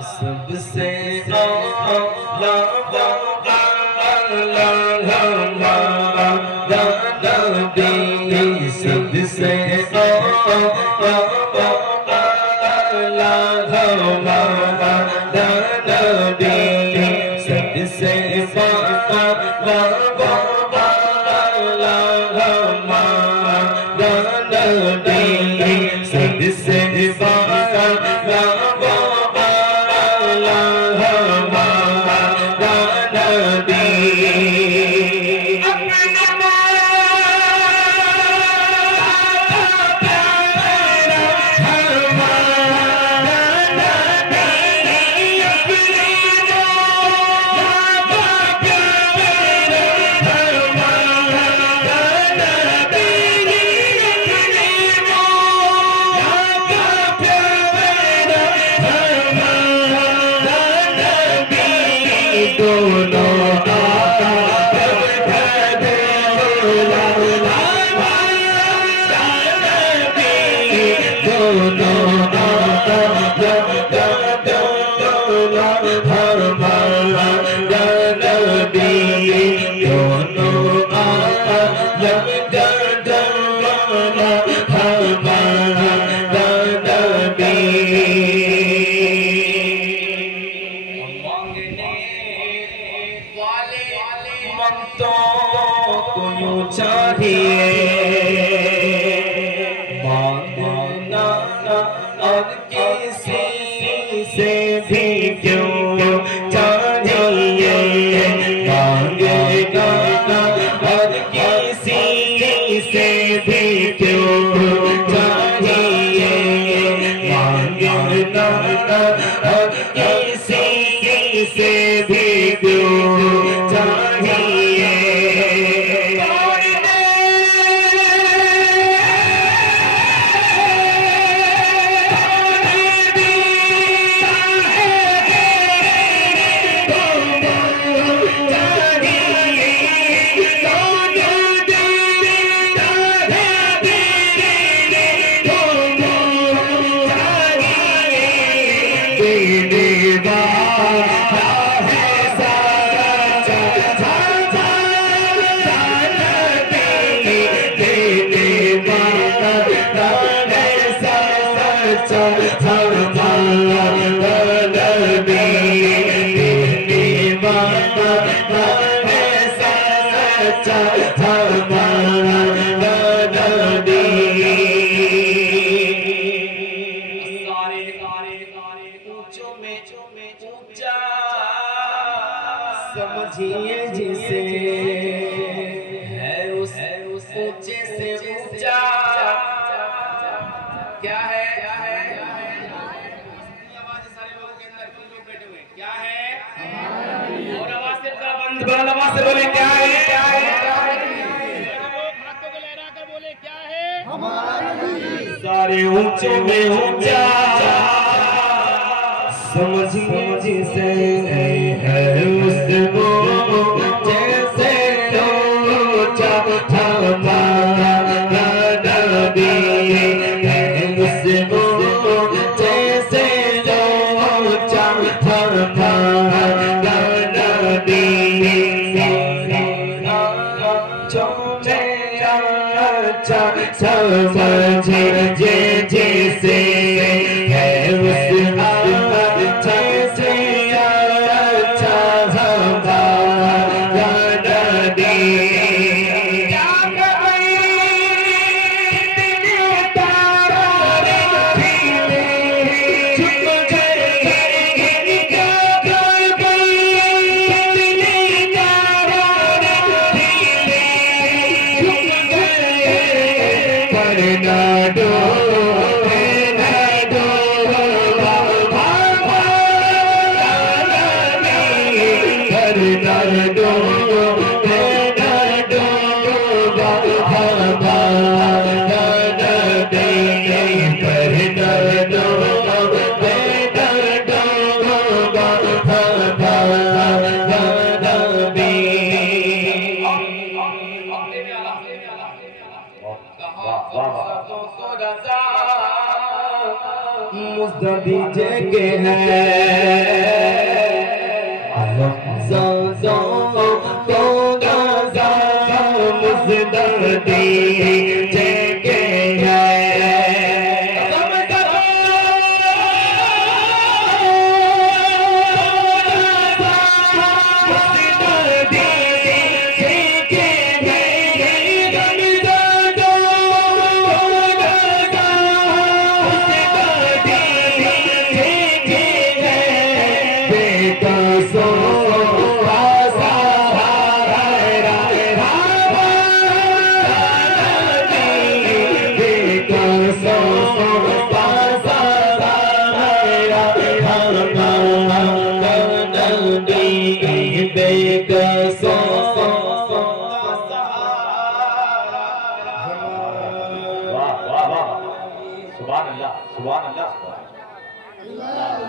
सबसे आला नबी सबसे आला नबी सबसे समझिए जिसे है उस ऊंचे से ऊंचा क्या है आवाज सारे लोगों के अंदर कुछ लोग बैठे हुए क्या है और आवाज से बंद आवाज से बोले क्या है हाथों को लहरा कर बोले क्या है सारे ऊंचे में ऊंचा समझिए जिसे है उसको जैसे ऊंचा हमारा नबी है उसको जैसे ऊंचा हमारा नबी समझिए जैसे है के हैं सुभान अल्लाह